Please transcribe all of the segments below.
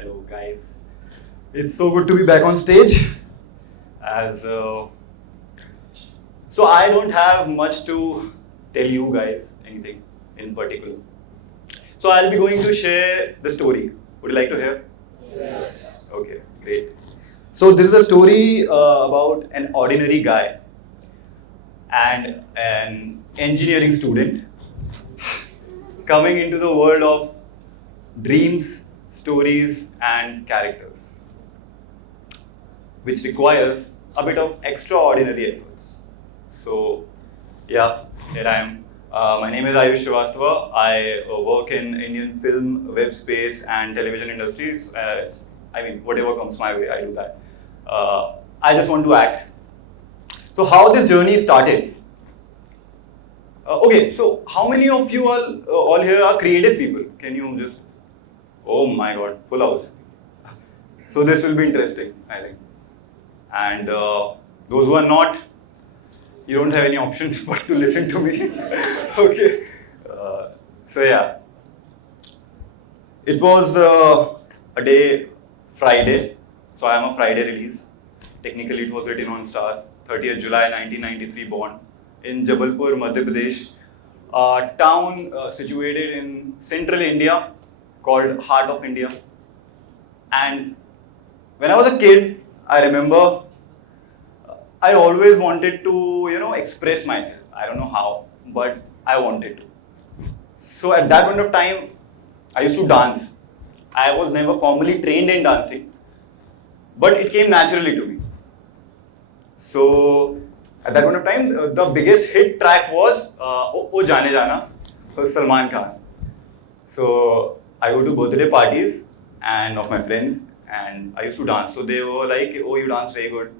Hello guys. It's so good to be back on stage. As So I don't have much to tell you guys, anything in particular. So I'll be going to share the story. Would you like to hear? Yes. Okay, great. So this is a story about an ordinary guy and an engineering student coming into the world of dreams, stories, and characters, which requires a bit of extraordinary efforts. So, yeah, here I am. My name is Ayush Shrivastava. I work in Indian film, web space, and television industries. Whatever comes my way, I do that. I just want to act. So, how this journey started? Okay, so how many of you all here are creative people? Can you just? Oh my God, full house. So this will be interesting, I think. And those who are not, you don't have any options but to listen to me. Okay. So yeah, it was a day Friday. So I am a Friday release. Technically, it was written on stars. 30th July 1993 born in Jabalpur, Madhya Pradesh, a town situated in central India called Heart of India. And when I was a kid, I remember I always wanted to, express myself. I don't know how, but I wanted to. So at that point of time, I used to dance. I was never formally trained in dancing, but it came naturally to me. So at that point of time, the biggest hit track was O Jaane Jana for Salman Khan. So I go to birthday parties and of my friends, and I used to dance. So they were like, "Oh, you dance very good."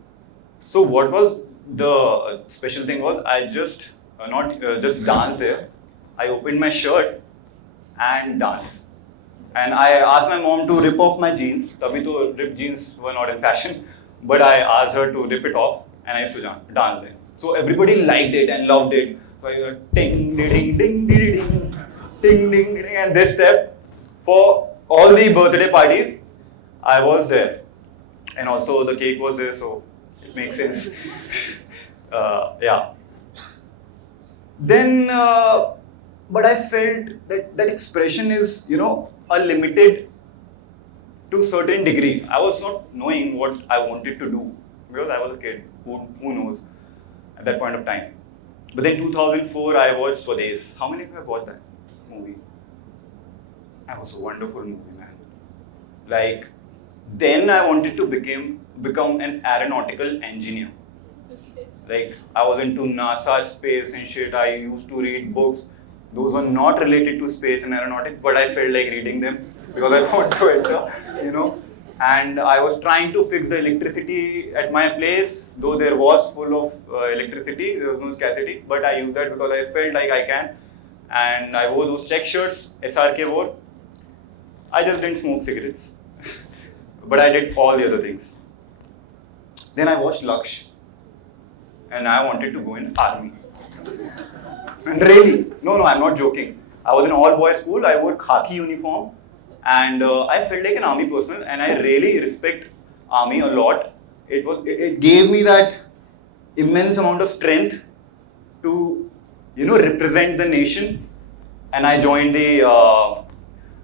So what was the special thing was I just not just dance there. I opened my shirt and danced. And I asked my mom to rip off my jeans. Tabhi to ripped jeans were not in fashion, but I asked her to rip it off, and I used to dance there. So everybody liked it and loved it. So I was ding, ding, ding, ding, ding, ding, ding, ding, and this step for all the birthday parties, I was there, and also the cake was there, so it makes sense. Yeah. Then, but I felt that expression is, a limited to certain degree. I was not knowing what I wanted to do because I was a kid. Who knows at that point of time. But then 2004, I watched Swades. How many of you have watched that movie? That was a wonderful movie, man. Like, then I wanted to become an aeronautical engineer. Like, I was into NASA, space and shit. I used to read books. Those were not related to space and aeronautics, but I felt like reading them because I want to enter, And I was trying to fix the electricity at my place, though there was full of electricity, there was no scarcity, but I used that because I felt like I can. And I wore those check shirts, SRK wore. I just didn't smoke cigarettes, but I did all the other things. Then I watched Laksh, and I wanted to go in army. And really, no, I'm not joking. I was in all-boys school, I wore khaki uniform, and I felt like an army person, and I really respect army a lot. It gave me that immense amount of strength to, represent the nation. And I joined the,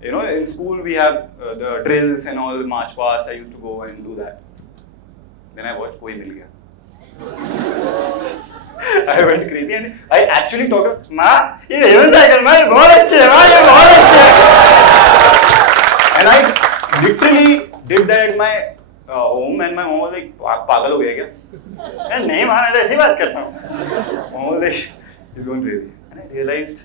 in school we have the drills and all the march past. I used to go and do that. Then I watched Koi Mil Gaya. I went crazy and I actually talked to Ma, ये haven cycle में बहुत अच्छे है, ये बहुत अच्छे है. And I literally did that at my home, and my mom was like, पागल हो गया क्या? नहीं माँ, मैं ऐसी बात करता हूँ. Mom was like, he's going crazy. And I realized,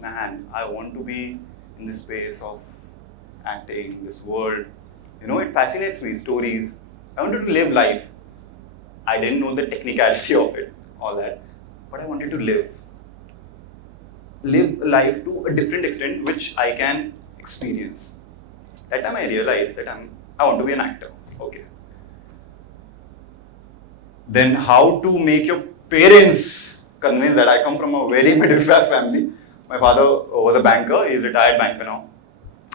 man, I want to be in this space of acting, this world. It fascinates me, stories. I wanted to live life. I didn't know the technicality of it, all that, but I wanted to live life to a different extent, which I can experience. That time I realized that I want to be an actor. Okay. Then how to make your parents convinced that I come from a very middle class family. My father was a banker, he's a retired banker now.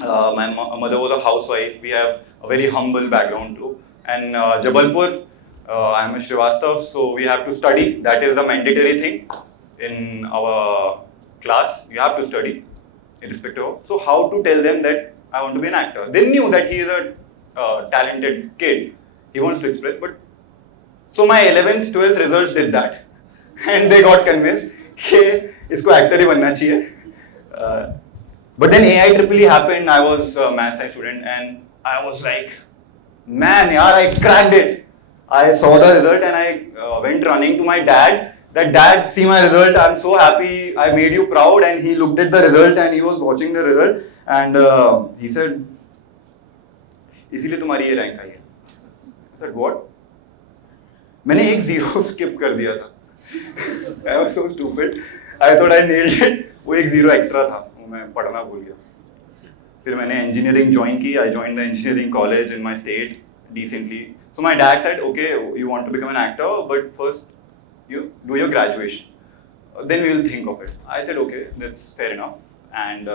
My mother was a housewife. We have a very humble background too. And Jabalpur, I'm a Shrivastava, so we have to study. That is a mandatory thing in our class. You have to study, irrespective of. So how to tell them that I want to be an actor? They knew that he is a talented kid. He wants to express, but so my 11th, 12th results did that, and they got convinced कि इसको actor ही बनना चाहिए. But then AIEEE happened. I was a math science student, and I was like, man, yaar, I cracked it. I saw the result and I went running to my dad. That dad, see my result. I'm so happy. I made you proud. And he looked at the result and he was watching the result and he said, इसीलिए तुम्हारी ये rank आई है. I said, what? मैंने एक zero skip कर दिया था. I was so stupid. I thought I nailed it. वो एक zero extra था. मैं पढ़ना भूल गया. फिर मैंने engineering join की. I joined the engineering college in my state decently. So my dad said, okay, you want to become an actor, but first you do your graduation. Then we will think of it. I said, okay, that's fair enough. And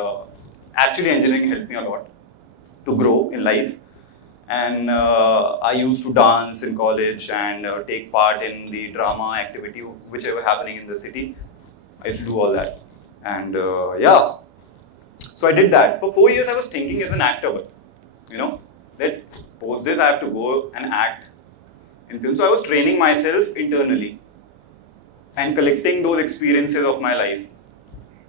actually engineering helped me a lot to grow in life. And I used to dance in college and take part in the drama activity, whichever happening in the city. I used to do all that. And yeah, so I did that. For 4 years I was thinking as an actor, but you know, that post this I have to go and act in film. So I was training myself internally and collecting those experiences of my life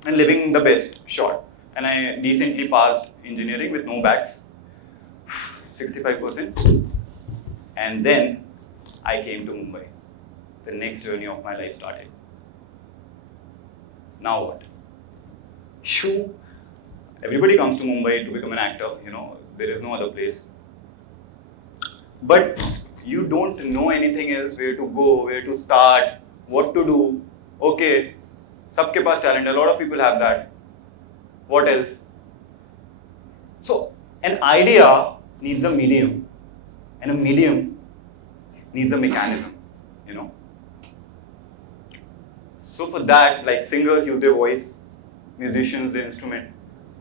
and living the best shot. And I decently passed engineering with no backs, 65%. And then I came to Mumbai. The next journey of my life started. Now what? Everybody comes to Mumbai to become an actor, you know, there is no other place. But you don't know anything else, where to go, where to start, what to do. Okay, sabke paas talent, a lot of people have that. What else? So, an idea needs a medium, and a medium needs a mechanism, you know. So for that, like singers use their voice, musicians the instrument,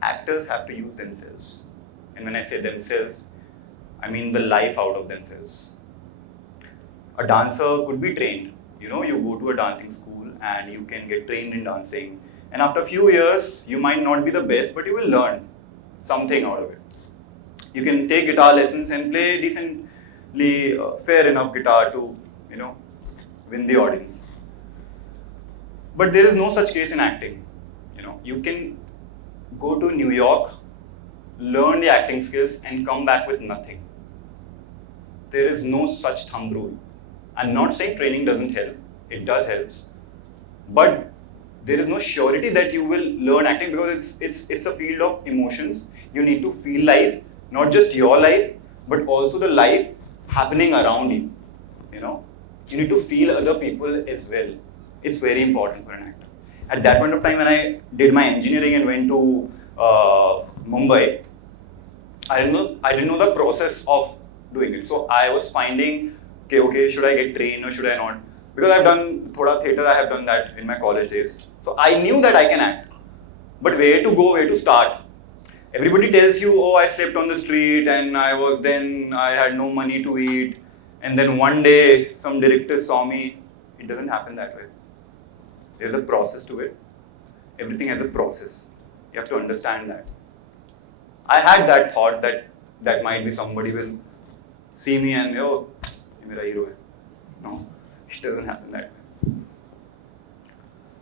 actors have to use themselves. And when I say themselves, I mean the life out of themselves. A dancer could be trained. You know, you go to a dancing school and you can get trained in dancing. And after a few years, you might not be the best, but you will learn something out of it. You can take guitar lessons and play decently fair enough guitar to, you know, win the audience. But there is no such case in acting. You know, you can go to New York, learn the acting skills and come back with nothing. There is no such thumb rule. I'm not saying training doesn't help, it does help. But there is no surety that you will learn acting because it's a field of emotions. You need to feel life, not just your life, but also the life happening around you. You know, you need to feel other people as well. It's very important for an actor. At that point of time when I did my engineering and went to Mumbai, I didn't know the process of doing it. So I was finding, okay, should I get trained or should I not? Because I've done thoda theatre, I have done that in my college days. So I knew that I can act. But where to go, where to start? Everybody tells you, oh, I slept on the street and I had no money to eat. And then one day, some director saw me. It doesn't happen that way. There's a process to it. Everything has a process. You have to understand that. I had that thought that might be somebody will see me and, oh, you're my hero. No, it doesn't happen that way.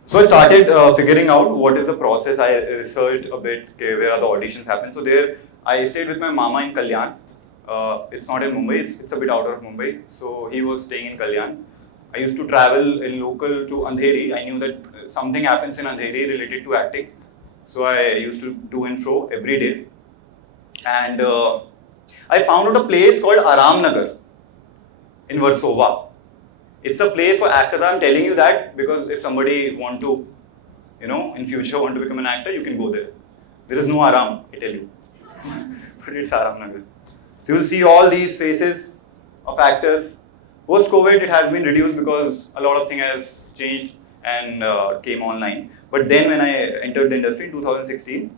So I started figuring out what is the process. I researched a bit, okay, where are the auditions happen. So there, I stayed with my mama in Kalyan. It's not in Mumbai, it's a bit out of Mumbai. So he was staying in Kalyan. I used to travel in local to Andheri. I knew that something happens in Andheri related to acting. So I used to do and fro every day. And I found out a place called Aram Nagar in Warsaw. It's a place for actors. I'm telling you that because if somebody want to, you know, in future want to become an actor, you can go there. There is no Aram, I tell you. But it's Aram Nagar. So you'll see all these faces of actors. Post-COVID, it has been reduced because a lot of things has changed and came online. But then when I entered the industry in 2016,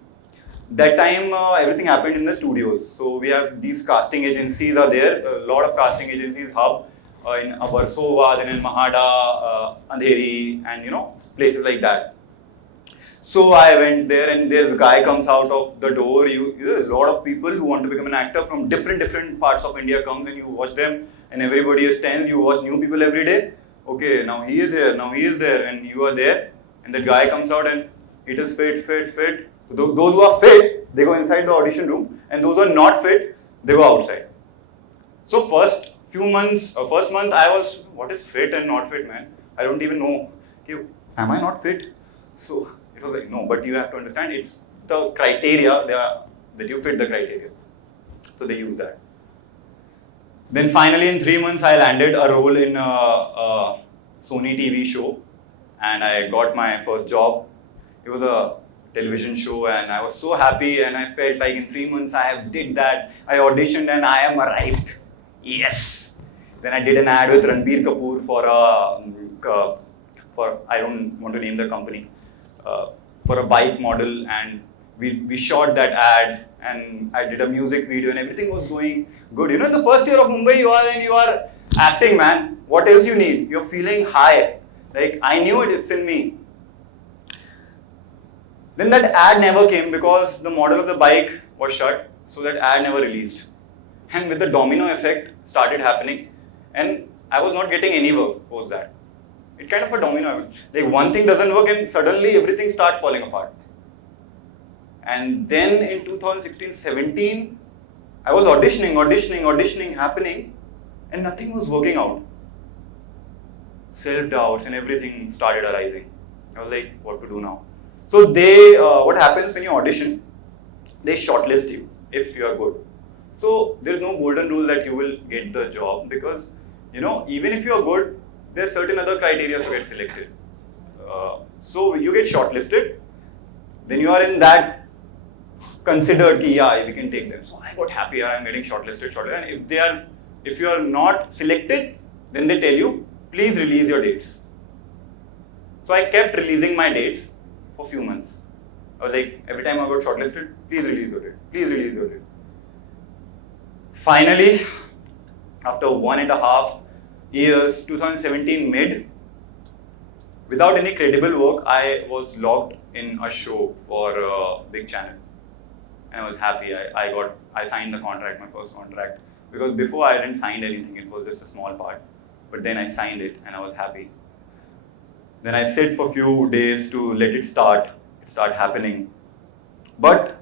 that time everything happened in the studios. So we have these casting agencies are there, a lot of casting agencies hub in Versova, then in Mahada, Andheri, and places like that. So I went there, and this guy comes out of the door. A lot of people who want to become an actor from different parts of India comes, and you watch them, and everybody is tense. You watch new people every day. Okay, now he is here, now he is there, and you are there, and that guy comes out, and it is fit. Those who are fit, they go inside the audition room, and those who are not fit, they go outside. So first month, I was, what is fit and not fit, man? I don't even know. Okay, am I not fit? So it was like, no, but you have to understand, it's the criteria that you fit the criteria. So they use that. Then finally, in 3 months, I landed a role in a Sony TV show, and I got my first job. It was a television show, and I was so happy, and I felt like in 3 months I have did that. I auditioned, and I am arrived. Yes. Then I did an ad with Ranbir Kapoor for I don't want to name the company, for a bike model, and we shot that ad, and I did a music video, and everything was going good. In the first year of Mumbai, you are acting, man. What else you need? You're feeling high. Like, I knew it's in me. Then that ad never came because the model of the bike was shut, so that ad never released. And with the domino effect started happening, and I was not getting any work post that. It kind of a domino effect. Like, one thing doesn't work, and suddenly everything starts falling apart. And then in 2016-17, I was auditioning happening, and nothing was working out. Self-doubts and everything started arising. I was like, what to do now? So what happens when you audition, they shortlist you if you are good. So there's no golden rule that you will get the job, because even if you are good, there's certain other criteria to get selected. So you get shortlisted, then you are in that considered ki, yeah, we can take them. So I got happy, I'm getting shortlisted. And if you are not selected, then they tell you, please release your dates. So I kept releasing my dates for a few months. I was like, every time I got shortlisted, please release your date, please release your date. Finally, after 1.5 years, 2017 mid, without any credible work, I was logged in a show for a big channel. And I was happy. I signed the contract, my first contract. Because before I hadn't signed anything, it was just a small part. But then I signed it and I was happy. Then I sit for a few days to let it start happening. But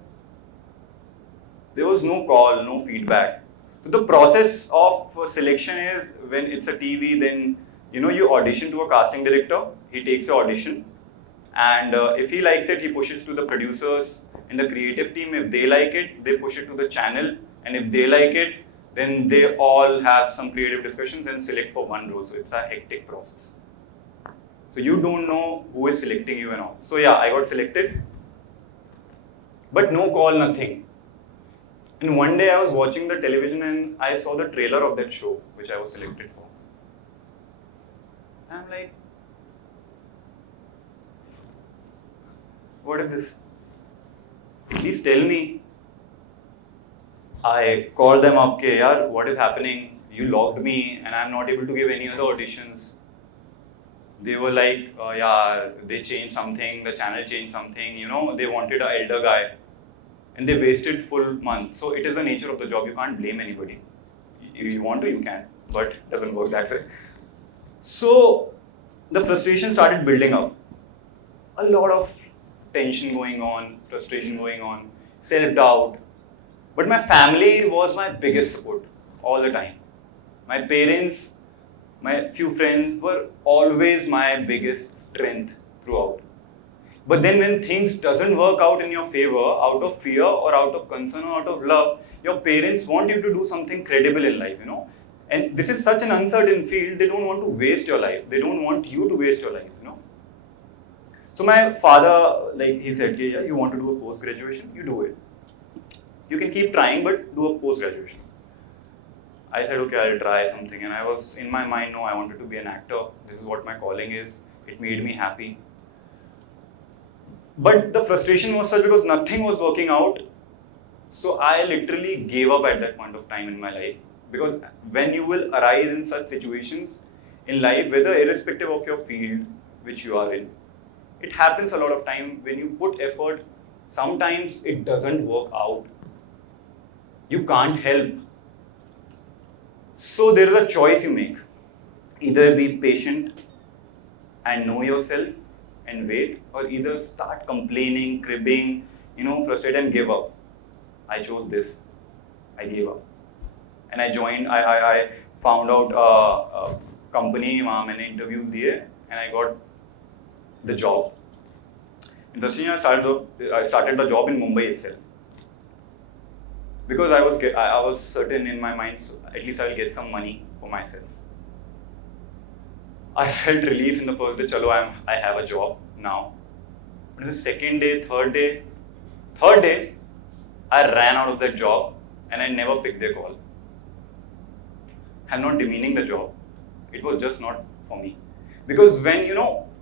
there was no call, no feedback. So the process of selection is, when it's a TV, then you audition to a casting director. He takes your audition, and if he likes it, he pushes to the producers and the creative team. If they like it, they push it to the channel, and if they like it, then they all have some creative discussions and select for one role. So it's a hectic process. So you don't know who is selecting you and all. So yeah, I got selected, but no call, nothing. And one day I was watching the television and I saw the trailer of that show which I was selected for. And I'm like, what is this? Please tell me. I called them up, yaar, what is happening? You logged me and I'm not able to give any other auditions. They were like, yeah, they changed something, the channel changed something, they wanted an elder guy. And they wasted full month. So it is the nature of the job. You can't blame anybody. If you want to, you can, but it doesn't work that way. So the frustration started building up. A lot of tension going on, frustration going on, self-doubt. But my family was my biggest support all the time. My parents, my few friends were always my biggest strength throughout. But then when things doesn't work out in your favor, out of fear or out of concern or out of love, your parents want you to do something credible in life, And this is such an uncertain field, they don't want to waste your life. They don't want you to waste your life, So my father, he said, yeah, you want to do a post-graduation, you do it. You can keep trying, but do a post-graduation. I said, okay, I'll try something. And I was, in my mind, no, I wanted to be an actor. This is what my calling is. It made me happy. But the frustration was such because nothing was working out. So I literally gave up at that point of time in my life. Because when you will arise in such situations in life, whether irrespective of your field which you are in, it happens a lot of time when you put effort, sometimes it doesn't work out. You can't help. So there is a choice you make. Either be patient and know yourself and wait, or either start complaining, cribbing, frustrated and give up. I chose this. I gave up. And I joined, I found out a company, many interviews diye, and I got the job. Interestingly, I started the job in Mumbai itself. Because I was certain in my mind, so at least I will get some money for myself. I felt relief in the first day, chalo, I have a job now. But in the second day, third day, I ran out of that job and I never picked their call. I'm not demeaning the job. It was just not for me. Because when,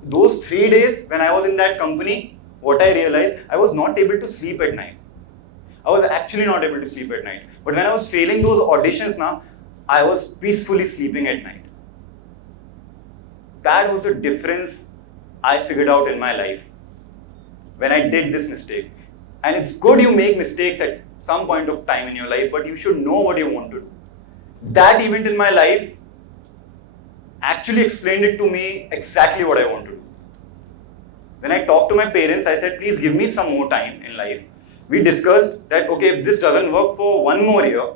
those 3 days when I was in that company, what I realized, I was not able to sleep at night. I was actually not able to sleep at night. But when I was failing those auditions now, I was peacefully sleeping at night. That was the difference I figured out in my life when I did this mistake. And it's good you make mistakes at some point of time in your life, but you should know what you want to do. That event in my life actually explained it to me exactly what I want to do. When I talked to my parents, I said, please give me some more time in life. We discussed that, okay, if this doesn't work for one more year,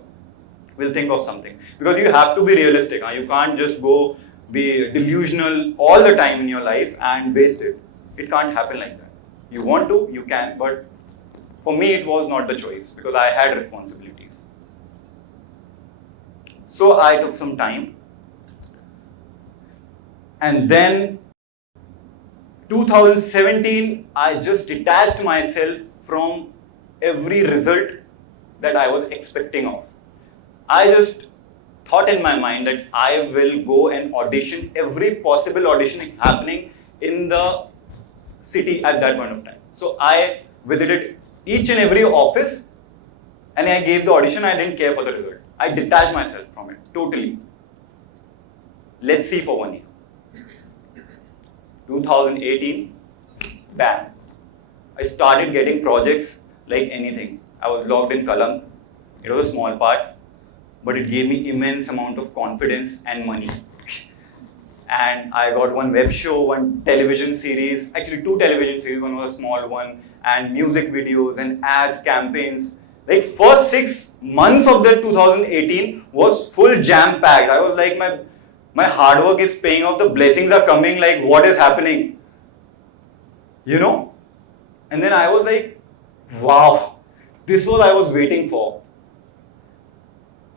we'll think of something. Because you have to be realistic. You can't just go be delusional all the time in your life and waste it. It can't happen like that. You want to, you can, but for me it was not the choice because I had responsibilities. So I took some time. And then 2017, I just detached myself from every result that I was expecting of. I just thought in my mind that I will go and audition every possible audition happening in the city at that point of time. So I visited each and every office and I gave the audition. I didn't care for the result. I detached myself from it totally. Let's see for 1 year. 2018, bam. I started getting projects like anything. I was logged in Kalam. It was a small part, but it gave me immense amount of confidence and money. And I got one web show, one television series, actually 2 television series, one was a small one, and music videos and ads, campaigns. Like first 6 months of that 2018 was full jam-packed. I was like, my hard work is paying off, the blessings are coming, like what is happening? And then I was like, wow, this was I was waiting for.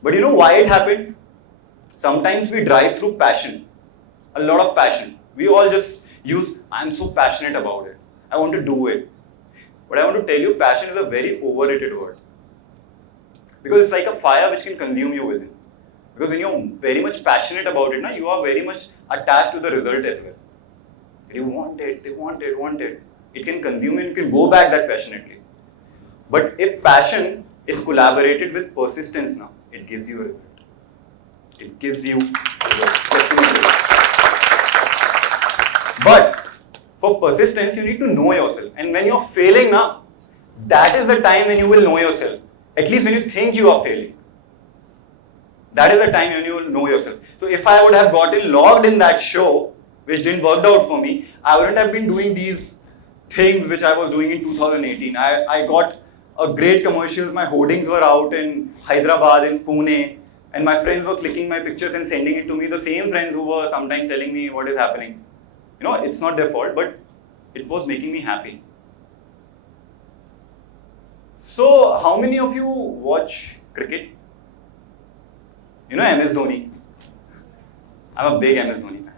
But you know why it happened? Sometimes we drive through passion, a lot of passion. We all just use, I'm so passionate about it. I want to do it. But I want to tell you, passion is a very overrated word. Because it's like a fire which can consume you within. Because when you're very much passionate about it, you are very much attached to the result as well. You want it, want it. It can consume you, you can go back that passionately. But if passion is collaborated with persistence it gives you a result. It gives you a result. But for persistence, you need to know yourself. And when you're failing that is the time when you will know yourself. At least when you think you are failing. That is the time when you will know yourself. So if I would have gotten logged in that show, which didn't work out for me, I wouldn't have been doing these things which I was doing in 2018. I got a great commercials. My hoardings were out in Hyderabad, in Pune, and my friends were clicking my pictures and sending it to me. The same friends who were sometimes telling me what is happening. It's not their fault, but it was making me happy. So, how many of you watch cricket? MS Dhoni. I'm a big MS Dhoni fan.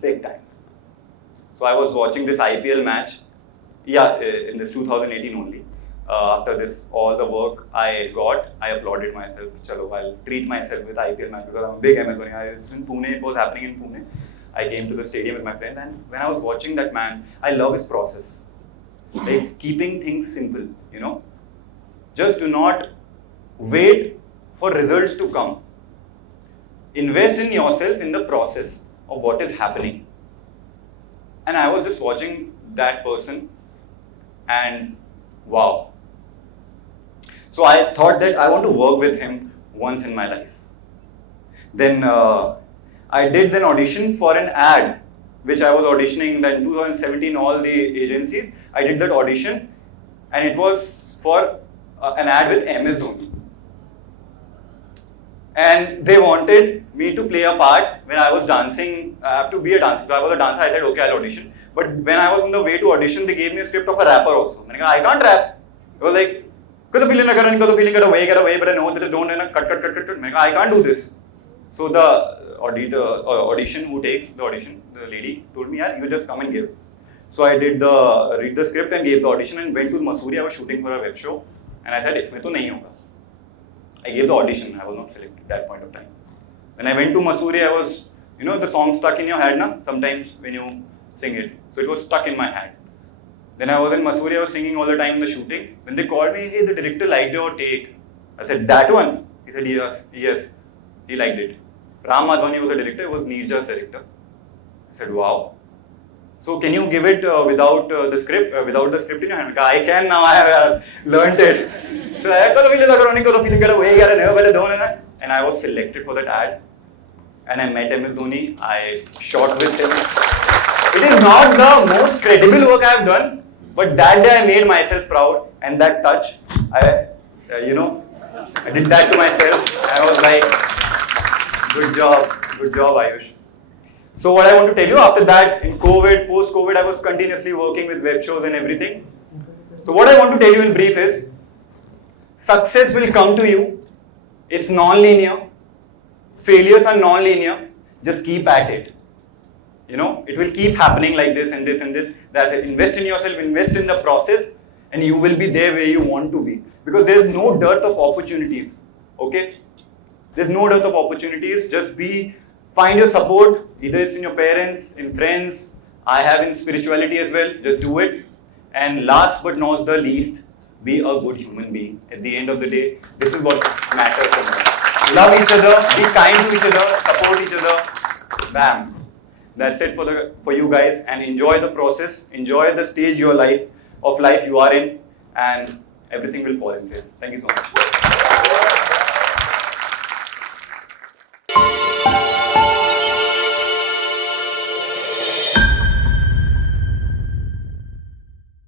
Big time. So I was watching this IPL match. In this 2018 only. After this, all the work I got, I applauded myself. Chalo, I'll treat myself with IPL match because I'm a big MS Dhoni. I was in Pune, it was happening in Pune. I came to the stadium with my friends, and when I was watching that man, I love his process. Like keeping things simple, you know. Just do not wait for results to come. Invest in yourself in the process of what is happening. And I was just watching that person and wow. So I thought that I want to work with him once in my life. Then I did an audition for an ad, which I was auditioning that in 2017, all the agencies. I did that audition and it was for an ad with Amazon. And they wanted me to play a part when I was dancing. I have to be a dancer. So I was a dancer. I said, okay, I'll audition. But when I was on the way to audition, they gave me a script of a rapper also. I can't rap. It was like, because the feeling get away, but I know that I don't cut. I can't do this. So the audition who takes the audition, the lady told me, yeah, you just come and give. So I did read the script and gave the audition and went to Mussoorie. I was shooting for a web show. And I said, isme to nahi hoga. I gave the audition. I was not selected at that point of time. When I went to Mussoorie, I was, you know, the song stuck in your head, na? Sometimes when you sing it. So it was stuck in my head. Then I was in Mussoorie, I was singing all the time in the shooting. When they called me, hey, the director liked your take. I said, that one? He said, yes, he liked it. Ram Madhwani was the director, it was Neerja's director. I said, wow. So can you give it without the script in your hand? I can now, I have learned it. So I had and I was selected for that ad. And I met MS Dhoni, I shot with him. It is not the most credible work I have done, but that day I made myself proud, and that touch, I did that to myself. I was like, good job, Ayush. So what I want to tell you, after that, in COVID, post-COVID, I was continuously working with web shows and everything. So what I want to tell you in brief is, success will come to you. It's non-linear. Failures are non-linear. Just keep at it. You know, it will keep happening like this and this and this. That's it. Invest in yourself, invest in the process, and you will be there where you want to be. Because there is no dearth of opportunities. Okay? There's no dearth of opportunities. Just find your support. Either it's in your parents, in friends. I have in spirituality as well. Just do it. And last but not the least, be a good human being. At the end of the day, this is what matters the most. Love each other, be kind to each other, support each other. Bam. That's it for you guys, and enjoy the process, enjoy the stage of life you are in, and everything will fall in place. Thank you so much.